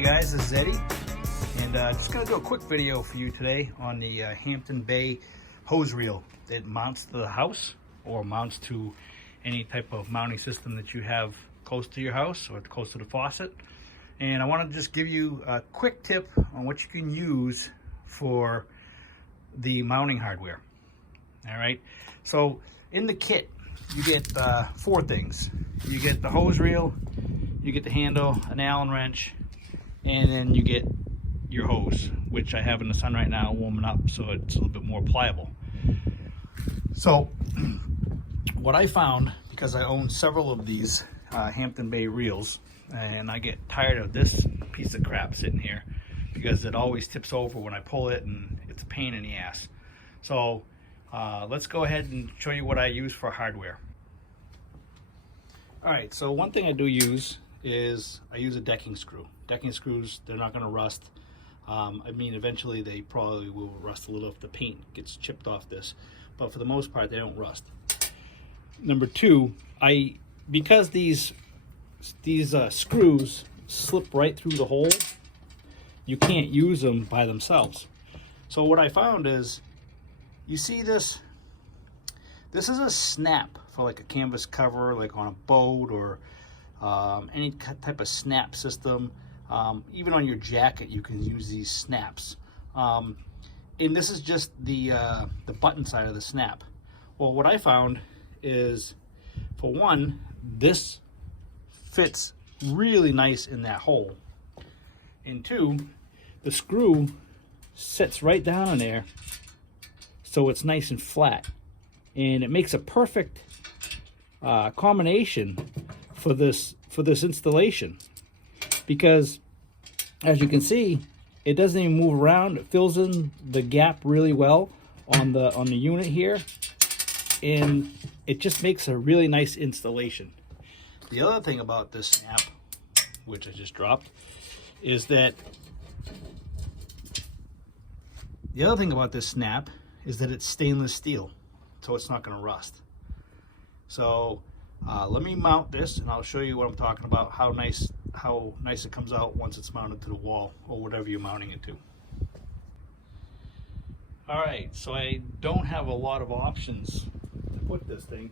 Hey guys, this is Eddie, and just going to do a quick video for you today on the Hampton Bay hose reel that mounts to the house or mounts to any type of mounting system that you have close to your house or close to the faucet. And I want to just give you a quick tip on what you can use for the mounting hardware. All right, so in the kit you get 4 things. You get the hose reel, you get the handle, an Allen wrench, and then you get your hose, which I have in the sun right now warming up so it's a little bit more pliable. So what I found, because I own several of these Hampton Bay reels, and I get tired of this piece of crap sitting here because it always tips over when I pull it and it's a pain in the ass. So let's go ahead and show you what I use for hardware. All right, so one thing I do use is I use a decking screw. Decking screws, they're not going to rust. I mean, eventually they probably will rust a little if the paint gets chipped off this, but for the most part they don't rust. Number 2, because these screws slip right through the hole, you can't use them by themselves. So what I found is, you see this is a snap for like a canvas cover, like on a boat or any type of snap system. Even on your jacket you can use these snaps, and this is just the button side of the snap. Well, what I found is, for one, this fits really nice in that hole, and 2, the screw sits right down in there so it's nice and flat, and it makes a perfect combination for this installation, because as you can see, it doesn't even move around. It fills in the gap really well on the unit here, and it just makes a really nice installation. The other thing about this snap, which I just dropped, is that it's stainless steel, so it's not going to rust. So let me mount this and I'll show you what I'm talking about, how nice it comes out once it's mounted to the wall or whatever you're mounting it to. Alright, so I don't have a lot of options to put this thing,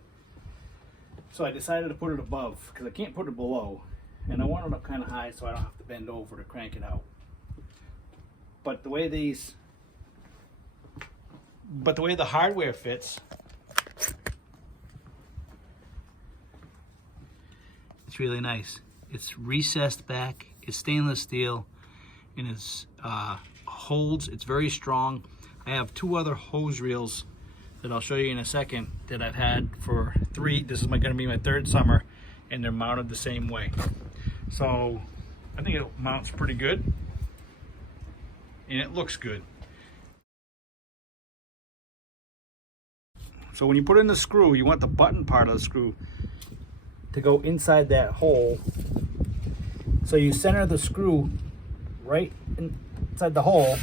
so I decided to put it above because I can't put it below, and I want it up kind of high so I don't have to bend over to crank it out. But the way the hardware fits, it's really nice. It's recessed back, it's stainless steel, and it's holds, it's very strong. I have 2 other hose reels that I'll show you in a second that I've had for 3, this is going to be my 3rd summer, and they're mounted the same way. So I think it mounts pretty good, and it looks good. So when you put in the screw, you want the button part of the screw to go inside that hole. So you center the screw right inside the hole,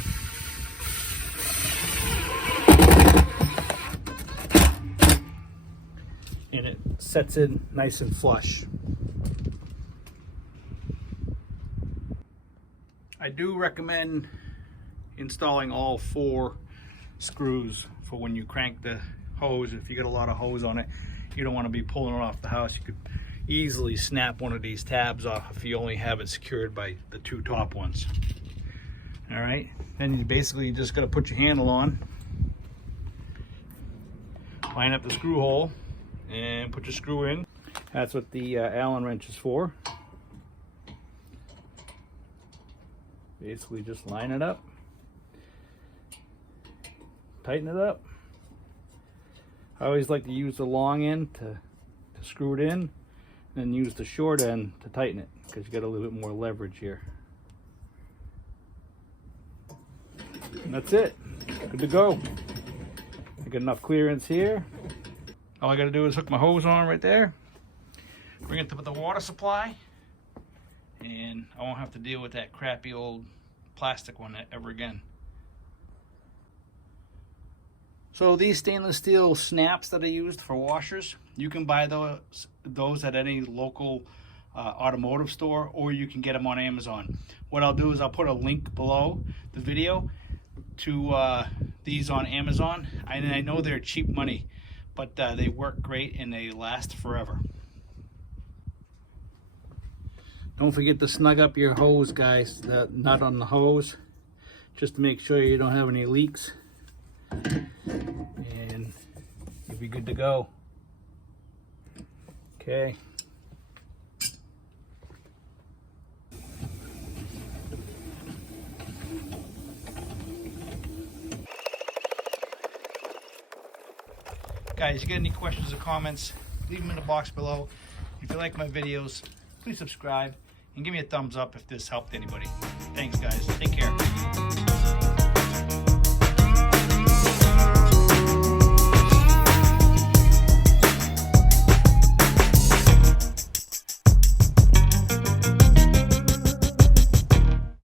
and it sets in nice and flush. I do recommend installing all 4 screws for when you crank the hose. If you get a lot of hose on it, you don't want to be pulling it off the house. You could easily snap one of these tabs off if you only have it secured by the 2 top ones. All right, then you basically just got to put your handle on, line up the screw hole, and put your screw in. That's what the Allen wrench is for. Basically just line it up, tighten it up. I always like to use the long end to screw it in, and use the short end to tighten it, because you got a little bit more leverage here. And that's it. Good to go. I got enough clearance here. All I got to do is hook my hose on right there, bring it to the water supply, and I won't have to deal with that crappy old plastic one ever again. So these stainless steel snaps that I used for washers, you can buy those at any local automotive store, or you can get them on Amazon. What I'll do is I'll put a link below the video to these on Amazon. I know they're cheap money, but they work great and they last forever. Don't forget to snug up your hose, guys, the nut on the hose, just to make sure you don't have any leaks, and you'll be good to go. Okay. Guys, you got any questions or comments, leave them in the box below. If you like my videos, please subscribe and give me a thumbs up if this helped anybody. Thanks, guys.